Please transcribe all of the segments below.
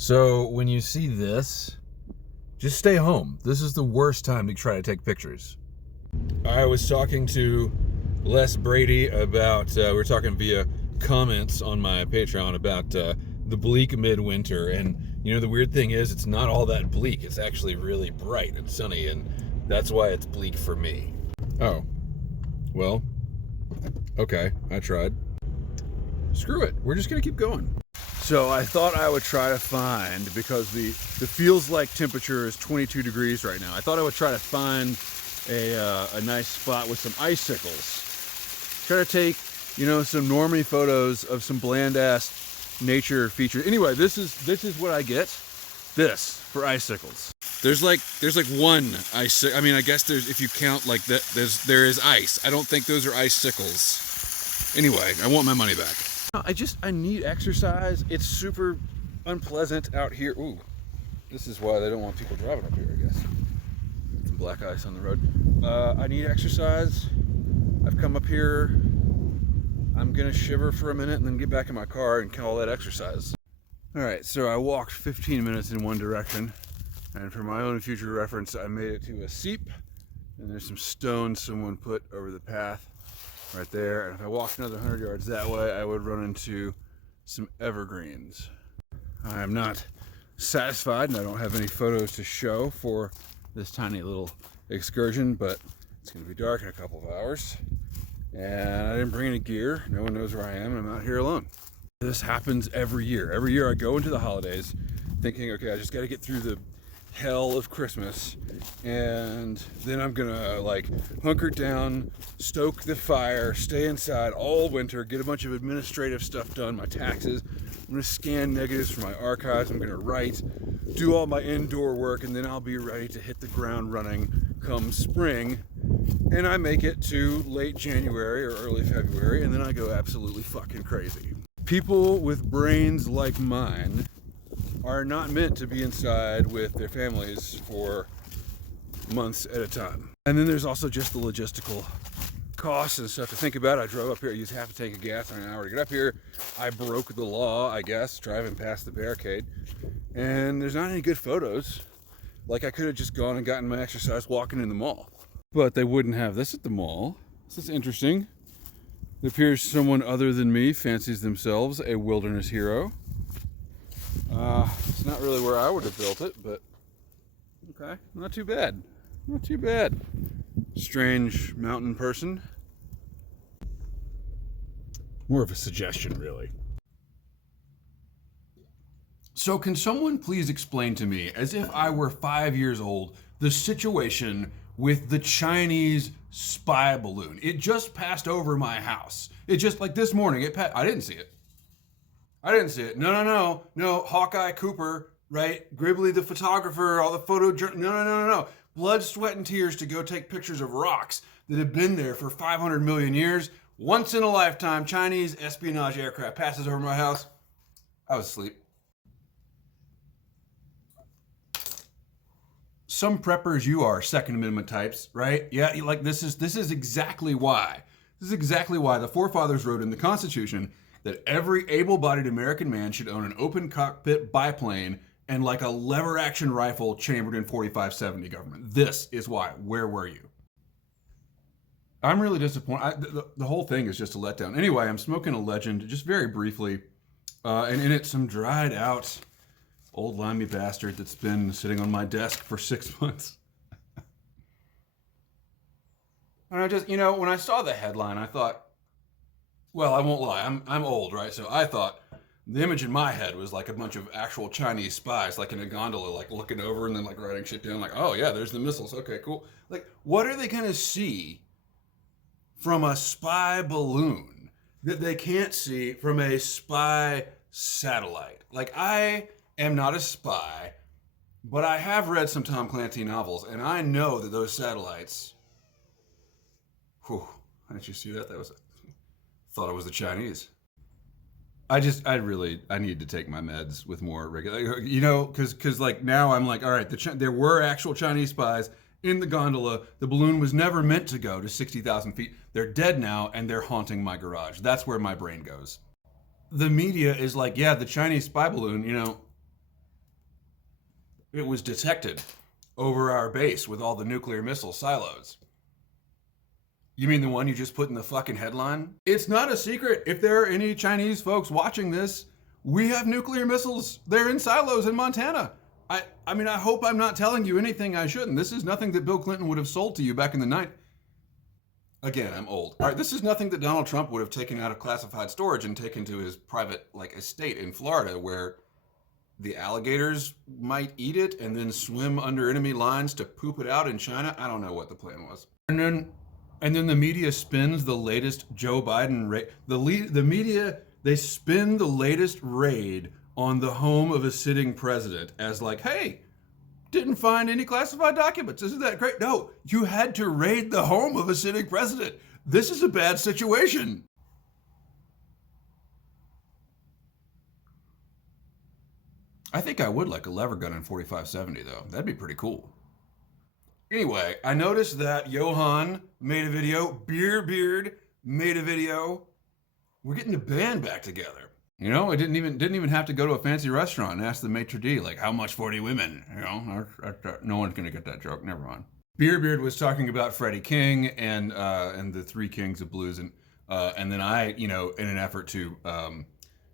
So when you see this, just stay home. This is the worst time to try to take pictures. I was talking to Les Brady about, we were talking via comments on my Patreon about the bleak midwinter. And, you know, the weird thing is it's not all that bleak. It's actually really bright and sunny, and that's why it's bleak for me. Oh, well, okay, I tried. Screw it. We're just going to keep going. So I thought I would try to find, because the feels like temperature is 22 degrees right now, I thought I would try to find a nice spot with some icicles. Try to take, you know, some normie photos of some bland-ass nature features. Anyway, this is what I get. This for icicles. There's like one icicle. I mean, I guess there's, if you count like that, there is ice. I don't think those are icicles. Anyway, I want my money back. I need exercise. It's super unpleasant out here. Ooh, this is why they don't want people driving up here, I guess. Some black ice on the road. I need exercise. I've come up here. I'm gonna shiver for a minute and then get back in my car and call that exercise. All right, so I walked 15 minutes in one direction, and for my own future reference, I made it to a seep, and there's some stones someone put over the path right there, and if I walked another 100 yards that way, I would run into some evergreens. I am not satisfied, and I don't have any photos to show for this tiny little excursion, but it's going to be dark in a couple of hours, and I didn't bring any gear. No one knows where I am, and I'm out here alone. This happens every year. Every year I go into the holidays thinking, okay, I just got to get through the hell of Christmas, and then I'm gonna like hunker down, stoke the fire, stay inside all winter, get a bunch of administrative stuff done, my taxes. I'm gonna scan negatives for my archives. I'm gonna write, do all my indoor work, and then I'll be ready to hit the ground running come spring. And I make it to late January or early February, and then I go absolutely fucking crazy. People with brains like mine are not meant to be inside with their families for months at a time. And then there's also just the logistical costs and stuff to think about. I drove up here, I used half a tank of gas in an hour to get up here. I broke the law, I guess, driving past the barricade. And there's not any good photos. Like, I could have just gone and gotten my exercise walking in the mall. But they wouldn't have this at the mall. This is interesting. It appears someone other than me fancies themselves a wilderness hero. It's not really where I would have built it, but okay, not too bad. Not too bad. Strange mountain person. More of a suggestion, really. So can someone please explain to me, as if I were 5 years old, the situation with the Chinese spy balloon? It just passed over my house. It just, like this morning, I didn't see it. I didn't see it. No. Hawkeye Cooper, right? Gribbly the photographer, all the no. Blood, sweat, and tears to go take pictures of rocks that have been there for 500 million years. Once in a lifetime, Chinese espionage aircraft passes over my house. I was asleep. Some preppers you are, Second Amendment types, right? Yeah, like this is exactly why. This is exactly why the forefathers wrote in the Constitution that every able-bodied American man should own an open cockpit biplane and like a lever-action rifle chambered in 4570 government. This is why. Where were you? I'm really disappointed. The whole thing is just a letdown. Anyway, I'm smoking a Legend, just very briefly, and in it some dried out old limey bastard that's been sitting on my desk for 6 months. And I just, you know, when I saw the headline, I thought, well, I won't lie, I'm old, right? So I thought the image in my head was like a bunch of actual Chinese spies, like in a gondola, like looking over and then like writing shit down, like, oh yeah, there's the missiles, okay, cool. Like, what are they gonna see from a spy balloon that they can't see from a spy satellite? Like, I am not a spy, but I have read some Tom Clancy novels, and I know that those satellites, whew, did you see that? Thought it was the Chinese. I need to take my meds with more regular, you know, because like now I'm like, all right, there were actual Chinese spies in the gondola. The balloon was never meant to go to 60,000 feet. They're dead now, and they're haunting my garage. That's where my brain goes. The media is like, yeah, the Chinese spy balloon, you know, it was detected over our base with all the nuclear missile silos. You mean the one you just put in the fucking headline? It's not a secret. If there are any Chinese folks watching this, we have nuclear missiles. They're in silos in Montana. I mean, I hope I'm not telling you anything I shouldn't. This is nothing that Bill Clinton would have sold to you back in the night. Again, I'm old. All right, this is nothing that Donald Trump would have taken out of classified storage and taken to his private, like, estate in Florida, where the alligators might eat it and then swim under enemy lines to poop it out in China. I don't know what the plan was. And then the media spins the latest Joe Biden raid. The media, they spin the latest raid on the home of a sitting president as like, hey, didn't find any classified documents. Isn't that great? No, you had to raid the home of a sitting president. This is a bad situation. I think I would like a lever gun in 4570 though. That'd be pretty cool. Anyway, I noticed that Johan made a video, Beard made a video. We're getting the band back together. You know, I didn't even have to go to a fancy restaurant and ask the maitre d' like, how much 40 women? You know, no one's gonna get that joke. Never mind. Beard was talking about Freddie King and the three kings of blues, and then I, you know, in an effort to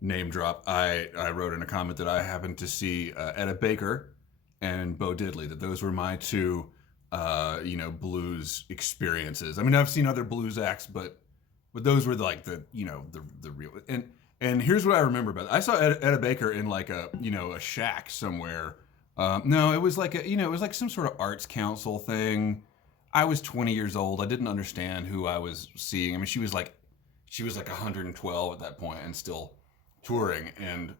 name drop, I wrote in a comment that I happened to see Etta Baker and Bo Diddley, that those were my two you know, blues experiences. I mean, I've seen other blues acts, but those were like the, you know, the real. And here's what I remember about it. I saw Etta Baker in like a, you know, a shack somewhere. No, it was like a, you know, it was like some sort of arts council thing. I was 20 years old. I didn't understand who I was seeing. I mean, she was like 112 at that point and still touring, and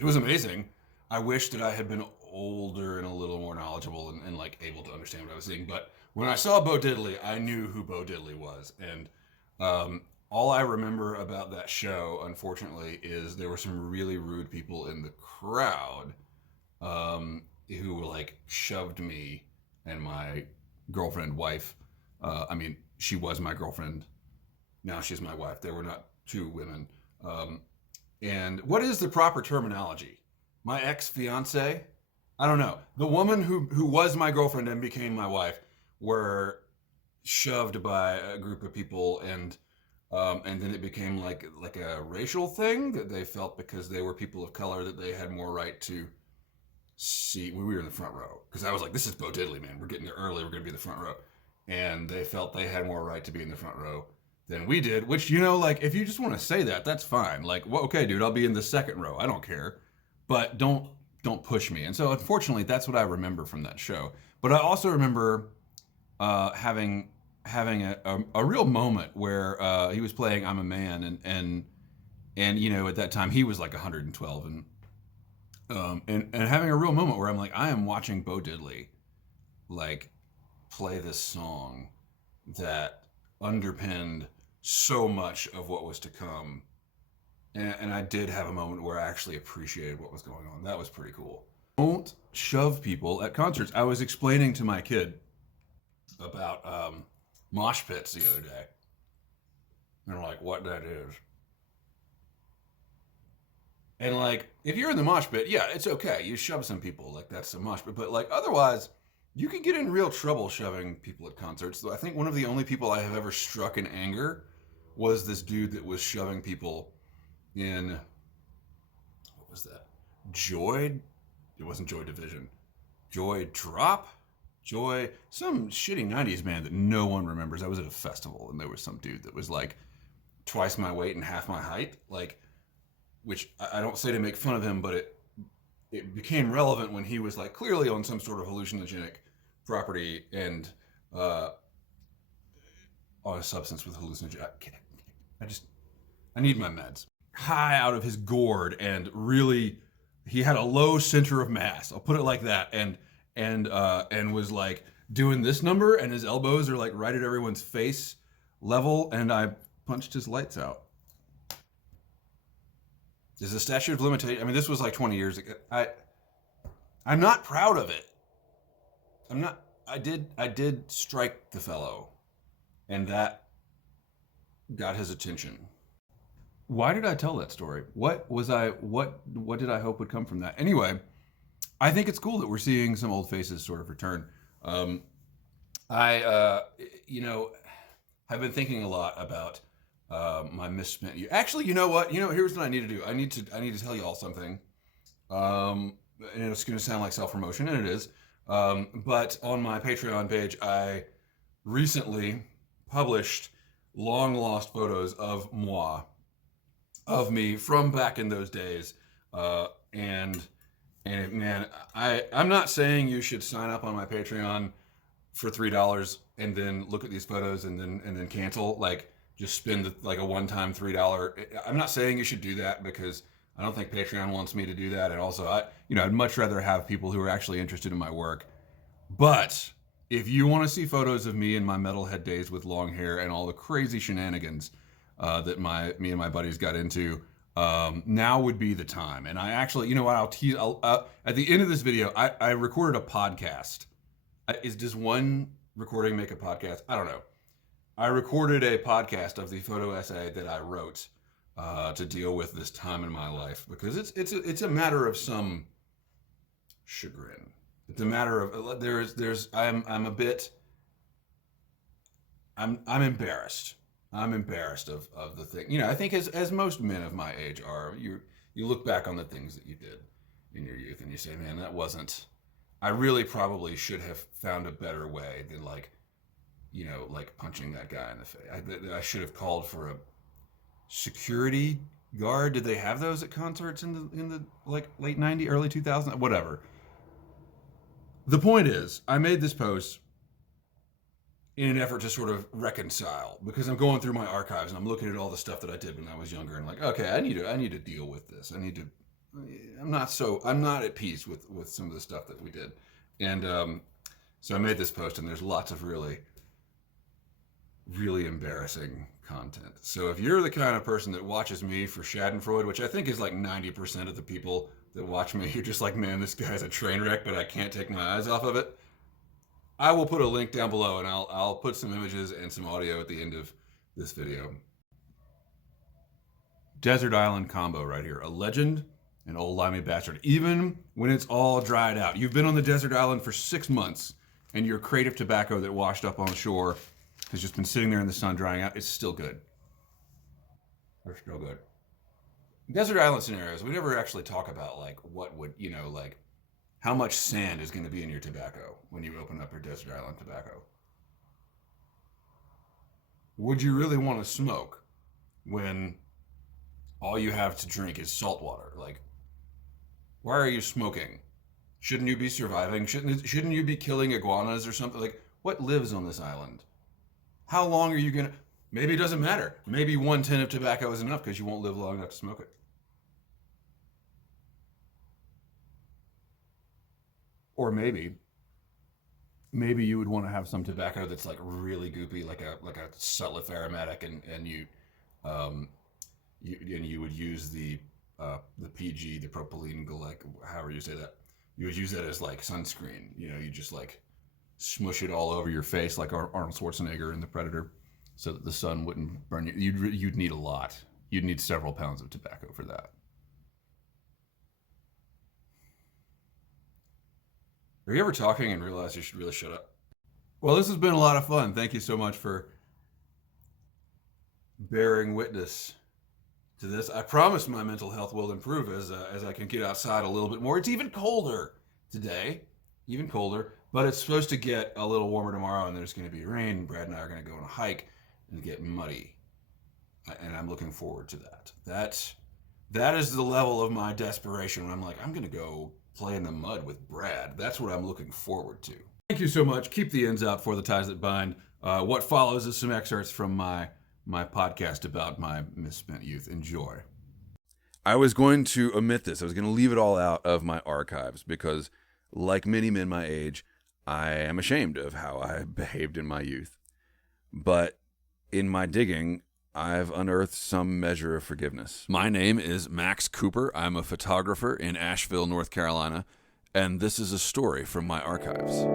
it was amazing. I wish that I had been older and a little more knowledgeable and like able to understand what I was seeing. But when I saw Bo Diddley, I knew who Bo Diddley was. And all I remember about that show, unfortunately, is there were some really rude people in the crowd who were like shoved me and my girlfriend, wife. I mean, she was my girlfriend. Now she's my wife. They were not two women. And what is the proper terminology? My ex-fiance? I don't know. The woman who was my girlfriend and became my wife were shoved by a group of people, and then it became like a racial thing that they felt because they were people of color that they had more right to see. We were in the front row because I was like, this is Bo Diddley, man. We're getting there early. We're going to be in the front row. And they felt they had more right to be in the front row than we did, which, you know, like, if you just want to say that, that's fine. Like, well, okay, dude, I'll be in the second row. I don't care. But don't push me. And so, unfortunately, that's what I remember from that show. But I also remember having a real moment where he was playing "I'm a Man," and you know, at that time he was like 112, and having a real moment where I'm like, I am watching Bo Diddley like play this song that underpinned so much of what was to come. And I did have a moment where I actually appreciated what was going on. That was pretty cool. Don't shove people at concerts. I was explaining to my kid about mosh pits the other day. And they're like, what that is. And like, if you're in the mosh pit, yeah, it's okay. You shove some people, like that's a mosh pit. But like, otherwise, you can get in real trouble shoving people at concerts. Though I think one of the only people I have ever struck in anger was this dude that was shoving people in, what was that? Joy? It wasn't Joy Division. Joy Drop? Joy, some shitty 90s band that no one remembers. I was at a festival and there was some dude that was like twice my weight and half my height. Like, which I don't say to make fun of him, but it became relevant when he was like clearly on some sort of hallucinogenic property and on a substance with hallucinogen. I need my meds. High out of his gourd, and really, he had a low center of mass. I'll put it like that, and was like doing this number, and his elbows are like right at everyone's face level, and I punched his lights out. Is the statute of limitation? I mean, this was like 20 years ago. I'm not proud of it. I'm not. I did strike the fellow, and that got his attention. Why did I tell that story? What did I hope would come from that? Anyway, I think it's cool that we're seeing some old faces sort of return. I've been thinking a lot about my misspent youth. Actually, you know what? Here's what I need to do. I need to tell you all something. And it's going to sound like self-promotion, and it is. But on my Patreon page, I recently published long lost photos of me from back in those days. And man, I'm not saying you should sign up on my Patreon for $3 and then look at these photos and then cancel, like just spend like a one-time $3. I'm not saying you should do that because I don't think Patreon wants me to do that. And also I'd much rather have people who are actually interested in my work. But if you want to see photos of me in my metalhead days with long hair and all the crazy shenanigans that me and my buddies got into, now would be the time. And I actually, you know what, I'll tease. At the end of this video, I recorded a podcast. Does one recording make a podcast? I don't know. I recorded a podcast of the photo essay that I wrote to deal with this time in my life, because it's a matter of some chagrin. It's a matter of I'm embarrassed. I'm embarrassed of the thing. I think as most men of my age are, you look back on the things that you did in your youth and you say, man, I really probably should have found a better way than like punching that guy in the face. I should have called for a security guard. Did they have those at concerts in the like late 90s, early 2000s? Whatever. The point is, I made this post in an effort to sort of reconcile, because I'm going through my archives and I'm looking at all the stuff that I did when I was younger and like, okay, I need to deal with this. I'm not at peace with some of the stuff that we did. And so I made this post, and there's lots of really, really embarrassing content. So if you're the kind of person that watches me for Schadenfreude, which I think is like 90% of the people that watch me, you're just like, man, this guy's a train wreck, but I can't take my eyes off of it. I will put a link down below, and I'll put some images and some audio at the end of this video. Desert Island combo right here. A legend, an old limey bastard. Even when it's all dried out. You've been on the desert island for 6 months, and your crate of tobacco that washed up on the shore has just been sitting there in the sun drying out. It's still good. They're still good. Desert island scenarios, we never actually talk about like what would, like how much sand is going to be in your tobacco when you open up your desert island tobacco. Would you really want to smoke when all you have to drink is salt water? Like, why are you smoking? Shouldn't you be surviving? Shouldn't you be killing iguanas or something? Like, what lives on this island? How long are you going to... Maybe it doesn't matter. Maybe 1 tin of tobacco is enough because you won't live long enough to smoke it. Or maybe you would want to have some tobacco that's like really goopy, like a Sutliff aromatic, and you would use the PG, the propylene glycol, however you say that. You would use that as like sunscreen. You just like smush it all over your face like Arnold Schwarzenegger in The Predator, so that the sun wouldn't burn you. You'd need a lot. You'd need several pounds of tobacco for that. Are you ever talking and realize you should really shut up? Well, this has been a lot of fun. Thank you so much for bearing witness to this. I promise my mental health will improve as I can get outside a little bit more. It's even colder today, but it's supposed to get a little warmer tomorrow, and there's going to be rain. Brad and I are going to go on a hike and get muddy, and I'm looking forward to that. That is the level of my desperation when I'm like, I'm going to go play in the mud with Brad. That's what I'm looking forward to. Thank you so much. Keep the ends out for the ties that bind. What follows is some excerpts from my podcast about my misspent youth. Enjoy. I was going to omit this. I was going to leave it all out of my archives because, like many men my age, I am ashamed of how I behaved in my youth. But in my digging, I've unearthed some measure of forgiveness. My name is Max Cooper. I'm a photographer in Asheville, North Carolina, and this is a story from my archives.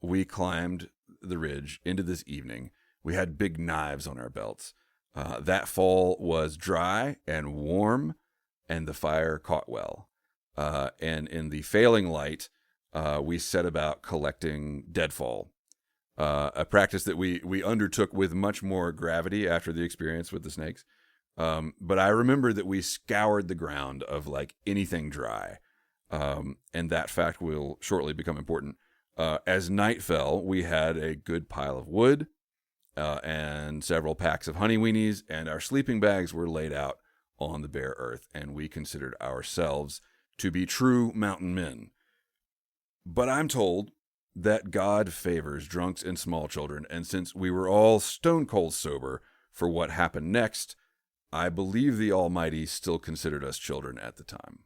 We climbed the ridge into this evening we had big knives on our belts. That fall was dry and warm, and the fire caught well. And in the failing light, we set about collecting deadfall, a practice that we undertook with much more gravity after the experience with the snakes. But I remember that we scoured the ground of like anything dry, and that fact will shortly become important. As night fell, we had a good pile of wood and several packs of honey weenies, and our sleeping bags were laid out on the bare earth, and we considered ourselves to be true mountain men. But I'm told that God favors drunks and small children, and since we were all stone cold sober for what happened next, I believe the Almighty still considered us children at the time.